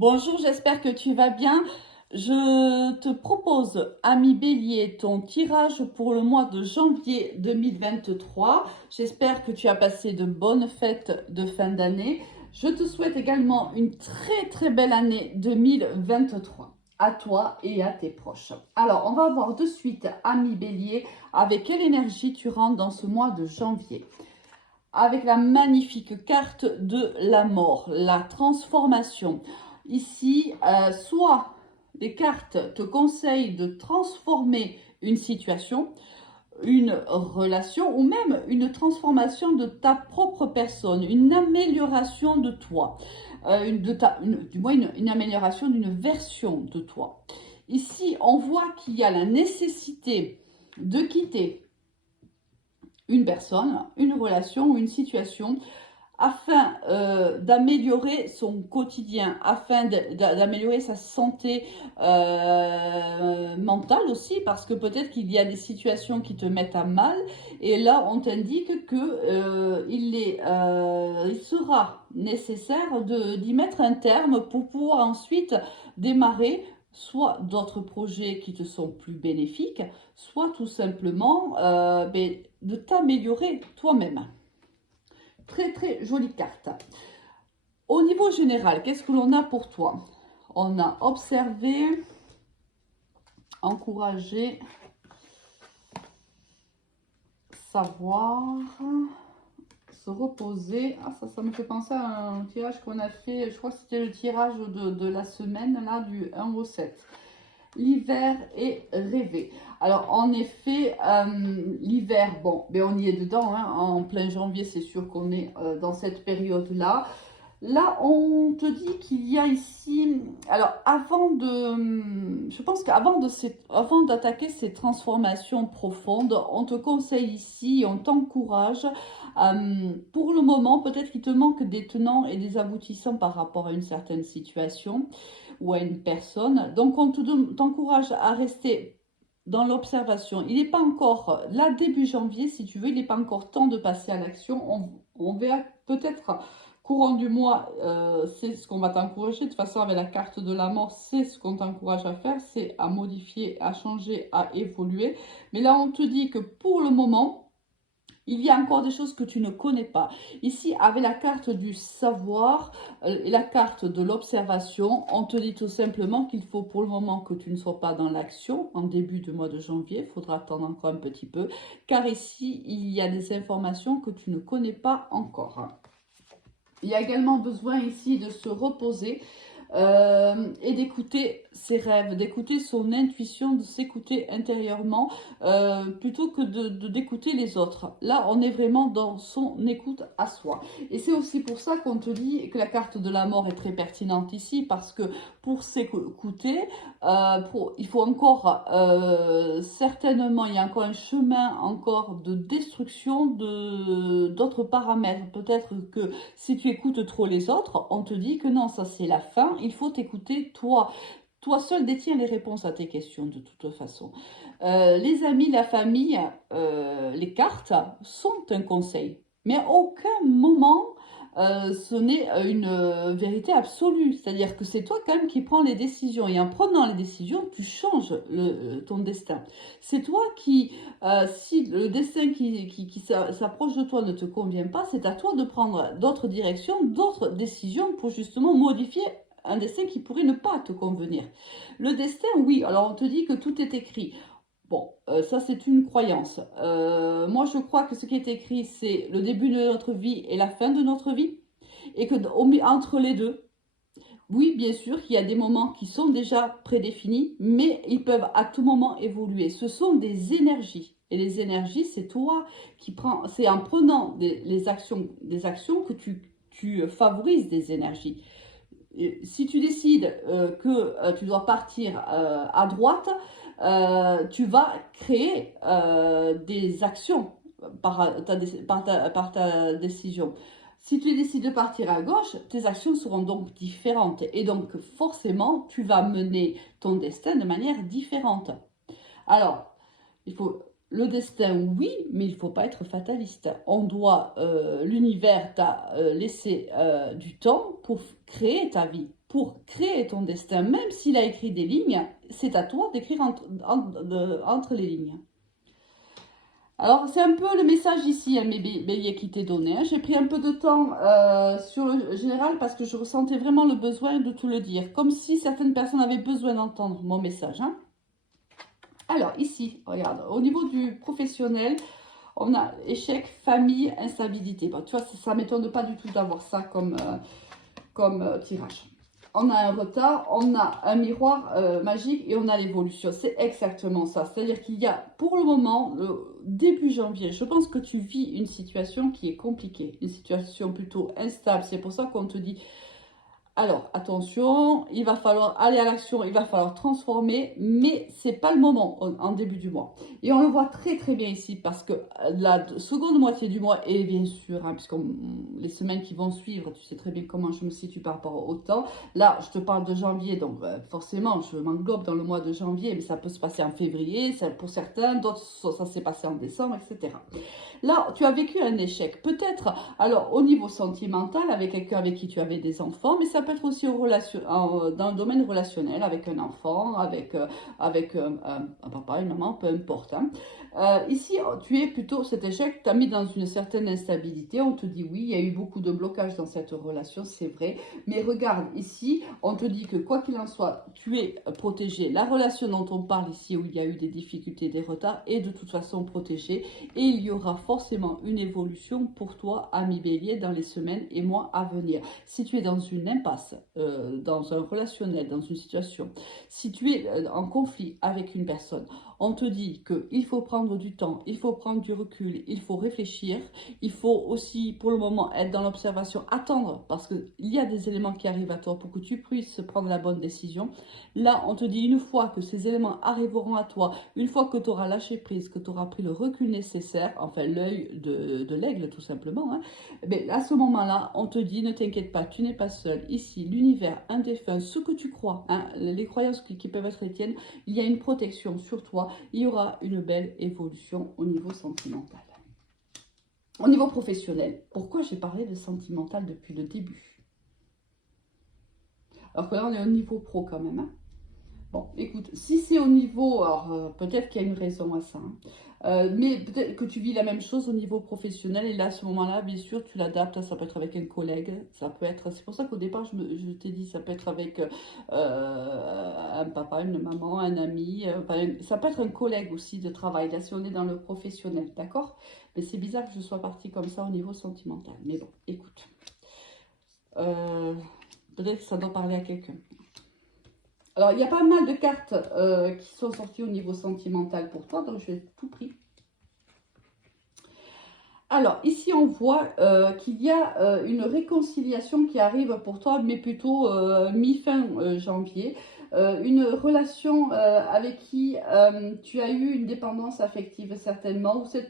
Bonjour, j'espère que tu vas bien. Je te propose, ami Bélier, ton tirage pour le mois de janvier 2023. J'espère que tu as passé de bonnes fêtes de fin d'année. Je te souhaite également une très belle année 2023 à toi et à tes proches. Alors, on va voir de suite, ami Bélier, avec quelle énergie tu rentres dans ce mois de janvier. Avec la magnifique carte de la mort, la transformation. Ici, soit les cartes te conseillent de transformer une situation, une relation ou même une transformation de ta propre personne, une amélioration de toi, du moins une amélioration d'une version de toi. Ici, on voit qu'il y a la nécessité de quitter une personne, une relation ou une situation afin d'améliorer son quotidien, afin d'améliorer sa santé mentale aussi, parce que peut-être qu'il y a des situations qui te mettent à mal, et là on t'indique que il sera nécessaire d'y mettre un terme pour pouvoir ensuite démarrer soit d'autres projets qui te sont plus bénéfiques, soit tout simplement de t'améliorer toi-même. Très jolie carte. Au niveau général, qu'est-ce que l'on a pour toi? On a observé, encouragé, savoir, se reposer. Ah, ça me fait penser à un tirage qu'on a fait, je crois que c'était le tirage de la semaine, là, du 1 au 7. L'hiver est rêvé. Alors, en effet, l'hiver, bon, mais on y est dedans, hein, en plein janvier, c'est sûr qu'on est dans cette période-là. Là, on te dit qu'il y a ici... Alors, je pense avant d'attaquer ces transformations profondes, on te conseille ici, on t'encourage. Pour le moment, peut-être qu'il te manque des tenants et des aboutissants par rapport à une certaine situation ou à une personne. Donc, t'encourage à rester dans l'observation. Il n'est pas encore, là, début janvier, si tu veux, il n'est pas encore temps de passer à l'action. On verra peut-être courant du mois, c'est ce qu'on va t'encourager. De toute façon, avec la carte de la mort, c'est ce qu'on t'encourage à faire, c'est à modifier, à changer, à évoluer. Mais là, on te dit que pour le moment, il y a encore des choses que tu ne connais pas. Ici, avec la carte du savoir et la carte de l'observation, on te dit tout simplement qu'il faut pour le moment que tu ne sois pas dans l'action en début du mois de janvier. Il faudra attendre encore un petit peu, car ici, il y a des informations que tu ne connais pas encore. Il y a également besoin ici de se reposer et d'écouter ses rêves, d'écouter son intuition, de s'écouter intérieurement plutôt que d'écouter les autres. Là, on est vraiment dans son écoute à soi. Et c'est aussi pour ça qu'on te dit que la carte de la mort est très pertinente ici, parce que pour s'écouter, il faut encore, certainement, il y a encore un chemin encore de destruction d'autres paramètres. Peut-être que si tu écoutes trop les autres, on te dit que non, ça c'est la fin, il faut t'écouter toi. Toi seul détiens les réponses à tes questions de toute façon. Les amis, la famille, les cartes sont un conseil. Mais à aucun moment ce n'est une vérité absolue. C'est-à-dire que c'est toi quand même qui prends les décisions. Et en prenant les décisions, tu changes ton destin. C'est toi qui, si le destin qui s'approche de toi ne te convient pas, c'est à toi de prendre d'autres directions, d'autres décisions pour justement modifier un destin qui pourrait ne pas te convenir. Le destin, oui, alors on te dit que tout est écrit. Bon, ça c'est une croyance. Moi je crois que ce qui est écrit, c'est le début de notre vie et la fin de notre vie. Et que entre les deux, oui, bien sûr qu'il y a des moments qui sont déjà prédéfinis, mais ils peuvent à tout moment évoluer. Ce sont des énergies. Et les énergies, c'est toi qui prends, c'est en prenant des actions que tu favorises des énergies. Si tu décides que tu dois partir à droite, tu vas créer des actions par ta décision. Si tu décides de partir à gauche, tes actions seront donc différentes. Et donc forcément, tu vas mener ton destin de manière différente. Alors, il faut le destin, oui, mais il ne faut pas être fataliste. L'univers t'a laissé du temps pour créer ta vie. pour créer ton destin. Même s'il a écrit des lignes, c'est à toi d'écrire entre les lignes. Alors, c'est un peu le message ici, hein, mes béliers, qui t'est donné. Hein. J'ai pris un peu de temps sur le général parce que je ressentais vraiment le besoin de tout le dire. Comme si certaines personnes avaient besoin d'entendre mon message. Hein. Alors, ici, regarde, au niveau du professionnel, on a échec, famille, instabilité. Bon, tu vois, ça ne m'étonne pas du tout d'avoir ça comme tirage. On a un retard, on a un miroir magique et on a l'évolution. C'est exactement ça. C'est-à-dire qu'il y a, pour le moment, début janvier, je pense que tu vis une situation qui est compliquée, une situation plutôt instable. C'est pour ça qu'on te dit... Alors, attention, il va falloir aller à l'action, il va falloir transformer, mais ce n'est pas le moment en début du mois. Et on le voit très très bien ici parce que la seconde moitié du mois, et bien sûr, hein, puisque les semaines qui vont suivre, tu sais très bien comment je me situe par rapport au temps. Là, je te parle de janvier, donc forcément, je m'englobe dans le mois de janvier, mais ça peut se passer en février, pour certains, d'autres, ça s'est passé en décembre, etc. Là, tu as vécu un échec. Peut-être, alors, au niveau sentimental, avec quelqu'un avec qui tu avais des enfants, mais ça peut être aussi dans le domaine relationnel, avec un enfant, avec un papa, une maman, peu importe. Hein. Ici, tu es plutôt, cet échec t'a mis dans une certaine instabilité. On te dit oui, il y a eu beaucoup de blocages dans cette relation, c'est vrai. Mais regarde, ici, on te dit que quoi qu'il en soit, tu es protégé. La relation dont on parle ici, où il y a eu des difficultés, des retards, est de toute façon protégée. Et il y aura forcément une évolution pour toi, ami Bélier, dans les semaines et mois à venir. Si tu es dans une impasse, dans un relationnel, dans une situation, si tu es en conflit avec une personne, on te dit qu'il faut prendre du temps, il faut prendre du recul, il faut réfléchir, il faut aussi pour le moment être dans l'observation, attendre parce qu'il y a des éléments qui arrivent à toi pour que tu puisses prendre la bonne décision. Là, on te dit une fois que ces éléments arriveront à toi, une fois que tu auras lâché prise, que tu auras pris le recul nécessaire, enfin l'œil de l'aigle tout simplement, hein, mais à ce moment-là, on te dit ne t'inquiète pas, tu n'es pas seul. Ici, l'univers, un défunt, ce que tu crois, hein, les croyances qui peuvent être les tiennes, il y a une protection sur toi. Il y aura une belle évolution au niveau sentimental. Au niveau professionnel, pourquoi j'ai parlé de sentimental depuis le début? Alors que là, on est au niveau pro quand même. Hein. Bon, écoute, si c'est au niveau... Alors, peut-être qu'il y a une raison à ça. Hein. Mais peut-être que tu vis la même chose au niveau professionnel. Et là, à ce moment-là, bien sûr, tu l'adaptes. Ça peut être avec un collègue. Ça peut être... C'est pour ça qu'au départ, je t'ai dit, ça peut être avec un papa, une maman, un ami. Ça peut être un collègue aussi de travail. Là, si on est dans le professionnel, d'accord? Mais c'est bizarre que je sois partie comme ça au niveau sentimental. Mais bon, écoute. Peut-être que ça doit parler à quelqu'un. Alors, il y a pas mal de cartes qui sont sorties au niveau sentimental pour toi, donc je vais tout pris. Alors, ici, on voit qu'il y a une réconciliation qui arrive pour toi, mais plutôt mi-fin janvier. Une relation avec qui tu as eu une dépendance affective certainement, ou cette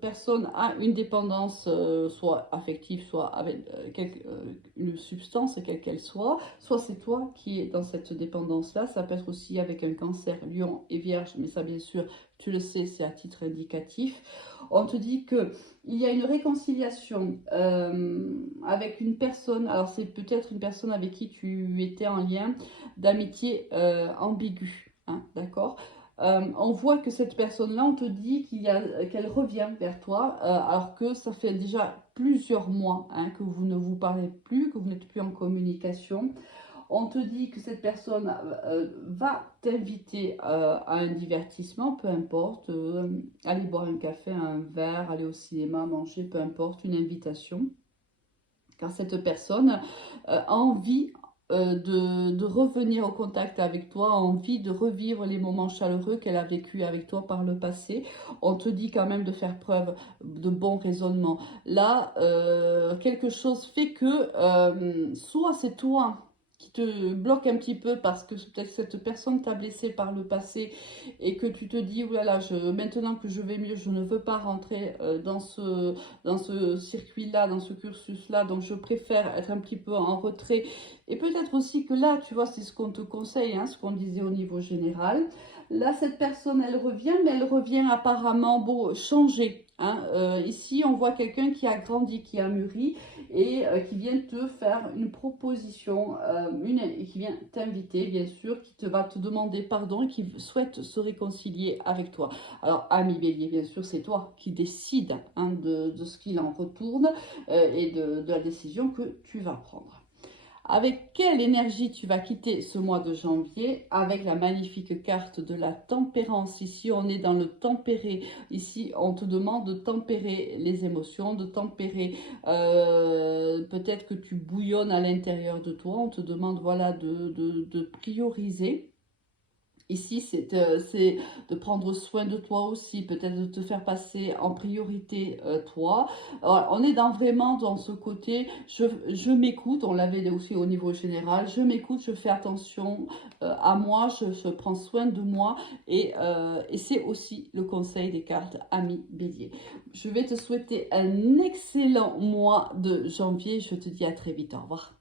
personne a une dépendance soit affective, soit avec une substance, quelle qu'elle soit c'est toi qui es dans cette dépendance-là, ça peut être aussi avec un cancer, lion et vierge, mais ça bien sûr, tu le sais, c'est à titre indicatif. On te dit que il y a une réconciliation avec une personne, alors c'est peut-être une personne avec qui tu étais en lien d'amitié ambigu, hein, d'accord. On voit que cette personne-là, on te dit qu'elle revient vers toi, alors que ça fait déjà plusieurs mois hein, que vous ne vous parlez plus, que vous n'êtes plus en communication. On te dit que cette personne va t'inviter à un divertissement, peu importe, aller boire un café, un verre, aller au cinéma, manger, peu importe, une invitation. Car cette personne a envie de revenir au contact avec toi, a envie de revivre les moments chaleureux qu'elle a vécu avec toi par le passé. On te dit quand même de faire preuve de bon raisonnement. Là, quelque chose fait que soit c'est toi qui te bloque un petit peu parce que peut-être cette personne t'a blessé par le passé et que tu te dis, voilà, maintenant que je vais mieux, je ne veux pas rentrer dans ce circuit-là, dans ce cursus-là, donc je préfère être un petit peu en retrait. Et peut-être aussi que là, tu vois, c'est ce qu'on te conseille, hein, ce qu'on disait au niveau général. Là, cette personne, elle revient, mais elle revient apparemment, bon, changée. Hein. Ici, on voit quelqu'un qui a grandi, qui a mûri, et qui vient te faire une proposition, et qui vient t'inviter, bien sûr, qui va te demander pardon et qui souhaite se réconcilier avec toi. Alors, ami Bélier, bien sûr, c'est toi qui décides hein, de ce qu'il en retourne et de la décision que tu vas prendre. Avec quelle énergie tu vas quitter ce mois de janvier? Avec la magnifique carte de la tempérance. Ici, on est dans le tempéré. Ici, on te demande de tempérer les émotions, de tempérer. Peut-être que tu bouillonnes à l'intérieur de toi. On te demande voilà, de prioriser. Ici, c'est de prendre soin de toi aussi, peut-être de te faire passer en priorité toi. Alors, on est vraiment dans ce côté, je m'écoute, on l'avait aussi au niveau général, je m'écoute, je fais attention à moi, je prends soin de moi et c'est aussi le conseil des cartes Ami Bélier. Je vais te souhaiter un excellent mois de janvier, je te dis à très vite, au revoir.